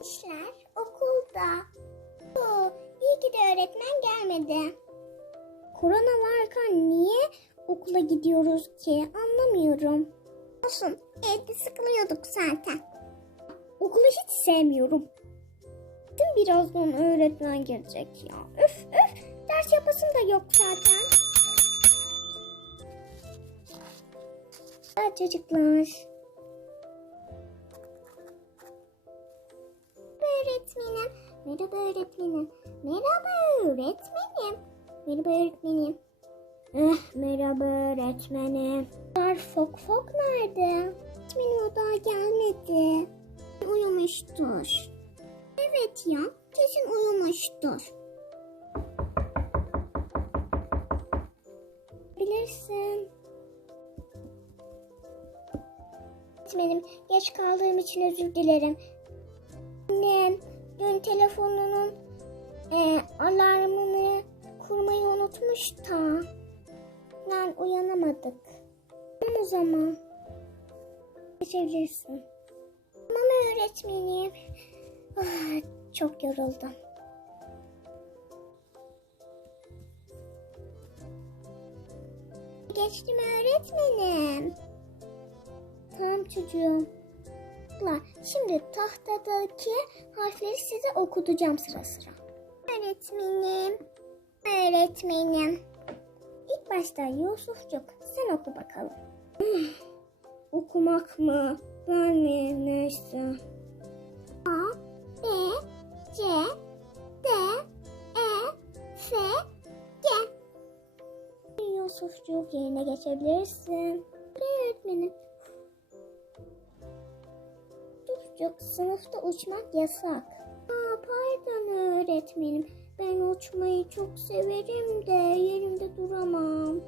İşler okulda. Oo, iyi ki de öğretmen gelmedi. Korona varken niye okula gidiyoruz ki anlamıyorum. Olsun evde sıkılıyorduk zaten. Okulu hiç sevmiyorum. Değil birazdan öğretmen gelecek ya. Öf öf ders yapasım da yok zaten. Merhaba çocuklar. Merhaba öğretmenim. Merhaba öğretmenim. Merhaba öğretmenim. Eh, merhaba öğretmenim. Fok Fok nerede? Öğretmenim o gelmedi. Uyumuştur. Evet ya, kesin uyumuştur. Bilirsin. Öğretmenim, geç kaldığım için özür dilerim. Annem dün telefonunun e, alarmını kurmayı unutmuş da. Ben uyanamadık. O zaman. Geçebilirsin. Tamam öğretmenim. Ah, çok yoruldum. Geçtim öğretmenim. Tamam çocuğum. Çocuklar, Şimdi tahtadaki harfleri size okutacağım sıra sıra. Öğretmenim. Öğretmenim. İlk başta Yusufcuk sen oku bakalım. Okumak mı? Ben mi? Neyse. A, B, C, D, E, F, G. Yusufcuk yerine geçebilirsin. Öğretmenim. Çocuk sınıfta uçmak yasak. Aa, pardon öğretmenim. Ben uçmayı çok severim de yerimde duramam.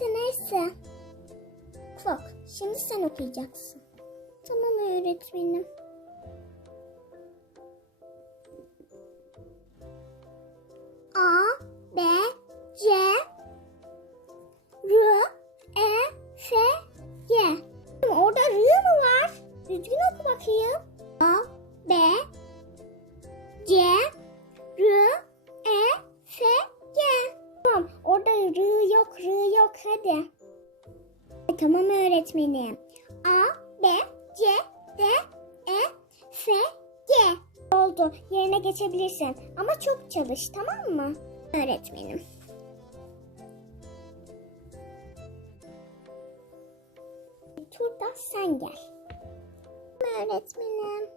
Neyse. Bak şimdi sen okuyacaksın. Tamam öğretmenim. Öğretmenim. A, B, C, D, E, F, G. Oldu. Yerine geçebilirsin. Ama çok çalış tamam mı? Öğretmenim. Turda sen gel. Öğretmenim.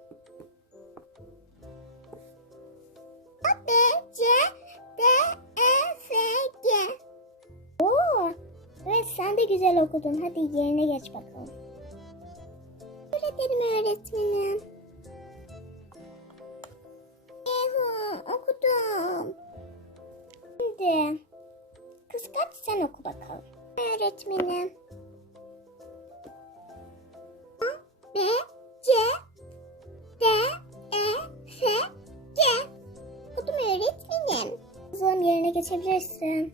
A, B, C, evet sen de güzel okudun. Hadi yerine geç bakalım. Öğretmenim öğretmenim. Ehu, okudum. Şimdi kıskaç sen oku bakalım. Öğretmenim. B, C, D, E, F, G. Okudum öğretmenim. Kızım yerine geçebilirsin.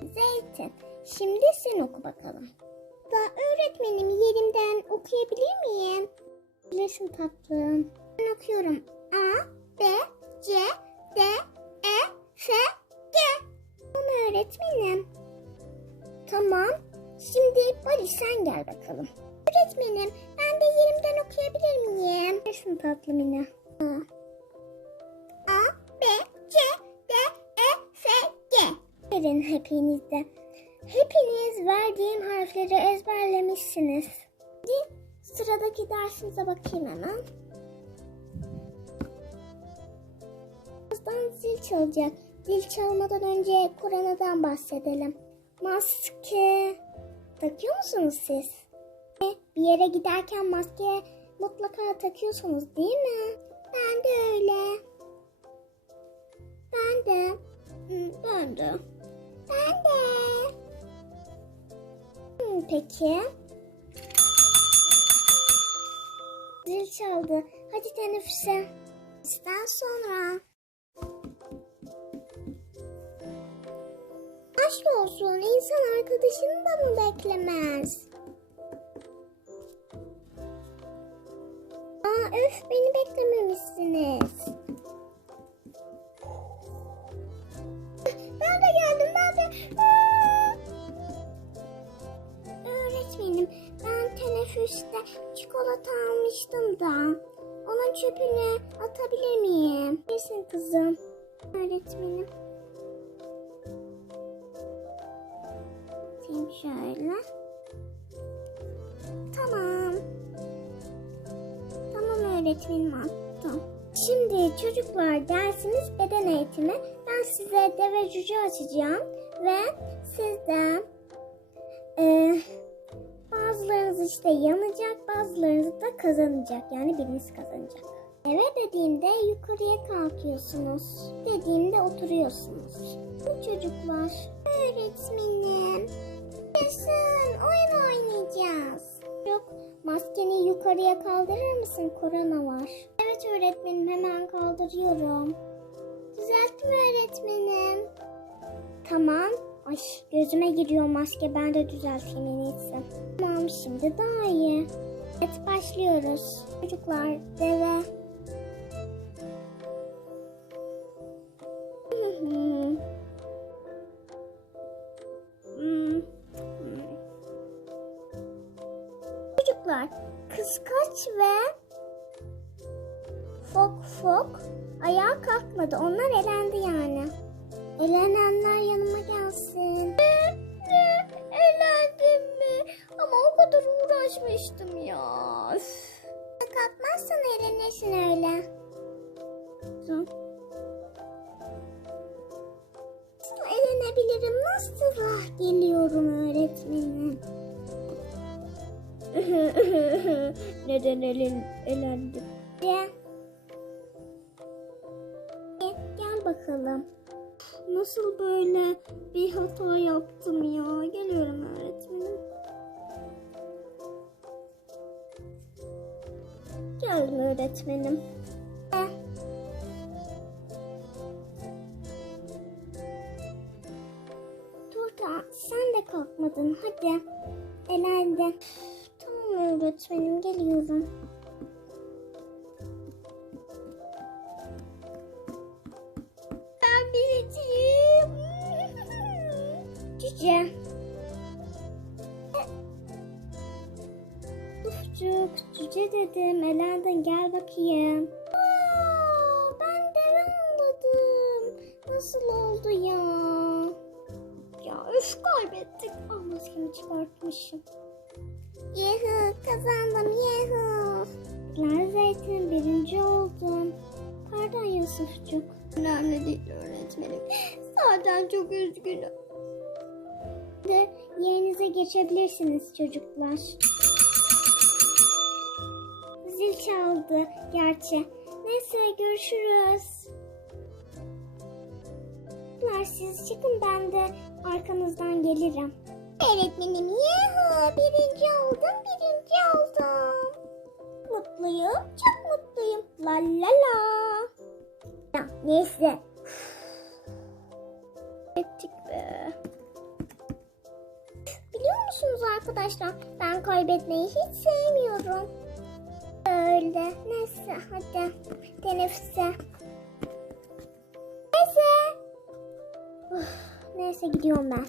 Zeytin. Şimdi sen oku bakalım. Da öğretmenim yerimden okuyabilir miyim? Bilirsin tatlım. Ben okuyorum. A, B, C, D, E, F, G. Tamam öğretmenim. Tamam. Şimdi Bali sen gel bakalım. Öğretmenim ben de yerimden okuyabilir miyim? Bilirsin tatlım yine. A. B, Hepiniz verdiğim harfleri ezberlemişsiniz. Şimdi sıradaki dersimize bakayım hemen. Birazdan zil çalacak. Zil çalmadan önce koronadan bahsedelim. Maske takıyor musunuz siz? Bir yere giderken maske mutlaka takıyorsunuz değil mi? Ben de öyle. Ben de. Ben de. Ben de. Peki. Zil çaldı. Hadi teneffüse. Bizden sonra. Aşk olsun. İnsan arkadaşını da mı beklemez? Aa öf beni bekle Çöpünü atabilir miyim? Kesin kızım. Öğretmenim. Atayım şöyle. Tamam. Tamam öğretmenim attım. Şimdi çocuklar dersimiz beden eğitimi. Ben size deve cüce açacağım ve sizden e, bazılarınız işte yanacak, bazılarınız da kazanacak. Yani biriniz kazanacak. Evet dediğimde yukarıya kalkıyorsunuz. Dediğimde oturuyorsunuz. Çocuklar. Öğretmenim. Yaşasın oyun oynayacağız. Yok maskeni yukarıya kaldırır mısın? Korona var. Evet öğretmenim hemen kaldırıyorum. Düzelttim öğretmenim. Tamam. Ay gözüme giriyor maske ben de düzelteyim en iyisi. Tamam şimdi daha iyi. Evet başlıyoruz. Çocuklar deve. Çocuklar kıskaç ve fok fok ayağa kalkmadı. Onlar elendi yani. Elenenler yanıma gelsin. Ne? Elendim mi? Ama o kadar uğraşmıştım ya. Kalkmazsan elenirsin öyle. Nasıl elenebilirim? Nasıl ah geliyorum öğretmenim? Neden elen, elendim? Gel. Gel, bakalım. Nasıl böyle bir hata yaptım ya? Geliyorum öğretmenim. Geldim öğretmenim. Turta sen de kalkmadın hadi. Elendi. Öğretmenim geliyorum. Ben birinciyim. Cüce. Ufcuk, cüce dedim. Elendin gel bakayım. Ben deve anladım. Nasıl oldu ya? Ya üf kaybettik. Ah maskemi çıkartmışım. Yuhu kazandım yuhu. Lan zeytin birinci oldum. Pardon Yusufcuk. Önemli değil öğretmenim. Zaten çok üzgünüm. De yerinize geçebilirsiniz çocuklar. Zil çaldı gerçi. Neyse görüşürüz. Çocuklar siz çıkın ben de arkanızdan gelirim. Öğretmenim yuhu birinci oldum birinci oldum. Mutluyum çok mutluyum. La la la. Ya, neyse. Ettik be. Biliyor musunuz arkadaşlar ben kaybetmeyi hiç sevmiyorum. Öyle. Neyse hadi teneffüse. Neyse. Uf, neyse gidiyorum ben.